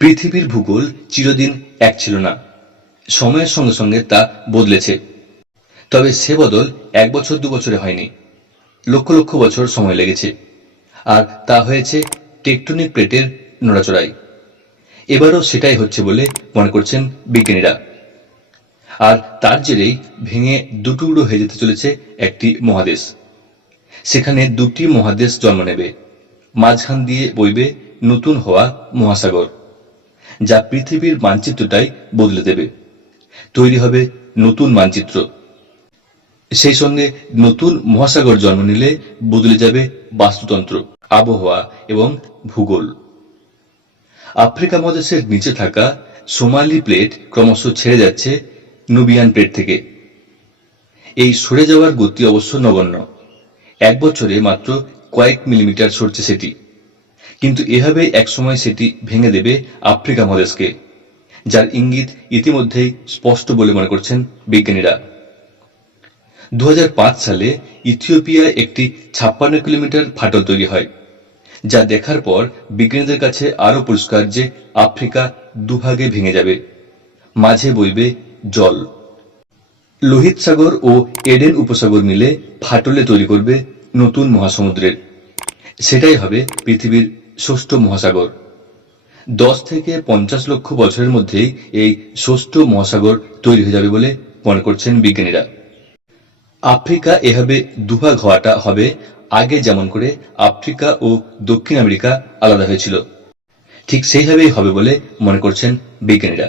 পৃথিবীর ভূগোল চিরদিন এক ছিল না। সময়ের সঙ্গে সঙ্গে তা বদলেছে। তবে সে বদল এক বছর, দু বছরে হয়নি। লক্ষ লক্ষ বছর সময় লেগেছে। আর তা হয়েছে টেকটনিক প্লেটের নড়াচড়াই এবারও সেটাই হচ্ছে বলে মনে করছেন বিজ্ঞানীরা। আর তার জেরেই ভেঙে দুটুকরো হয়ে যেতে চলেছে একটি মহাদেশ। সেখানে দুটি মহাদেশ জন্ম নেবে। মাঝখান দিয়ে বইবে নতুন হওয়া মহাসাগর। যা পৃথিবীর মানচিত্রটাই বদলে দেবে। তৈরি হবে নতুন মানচিত্র। সেই সঙ্গে নতুন মহাসাগর জন্ম নিলে বদলে যাবে বাস্তুতন্ত্র, আবহাওয়া এবং ভূগোল। আফ্রিকা মহাদেশের নিচে থাকা সোমালি প্লেট ক্রমশ ছেড়ে যাচ্ছে নুবিয়ান প্লেট থেকে। এই সরে যাওয়ার গতি অবশ্য নগণ্য। এক বছরে মাত্র কয়েক মিলিমিটার সরছে সেটি। কিন্তু এভাবে একসময় সেটি ভেঙে দেবে আফ্রিকা মহাদেশকে যার ইঙ্গিত ইতিমধ্যেই স্পষ্ট বলে মনে করছেন বিজ্ঞানীরা। দুহাজার পাঁচ সালে ইথিওপিয়ায় একটি ছাপ্পান্ন কিলোমিটার ফাটল তৈরি হয়, যা দেখার পর বিজ্ঞানীদের কাছে আরও পরিষ্কার যে আফ্রিকা দুভাগে ভেঙে যাবে। মাঝে বইবে জল। লোহিত সাগর ও এডেন উপসাগর মিলে ফাটলে তৈরি করবে নতুন মহাসমুদ্রের। সেটাই হবে পৃথিবীর ষষ্ঠ মহাসাগর। দশ থেকে পঞ্চাশ লক্ষ বছরের মধ্যেই এই ষষ্ঠ মহাসাগর তৈরি হয়ে যাবে বলে মনে করছেন বিজ্ঞানীরা। আফ্রিকা এভাবে দুভাগ হওয়াটা হবে আগে যেমন করে আফ্রিকা ও দক্ষিণ আমেরিকা আলাদা হয়েছিল। ঠিক সেইভাবেই হবে বলে মনে করছেন বিজ্ঞানীরা।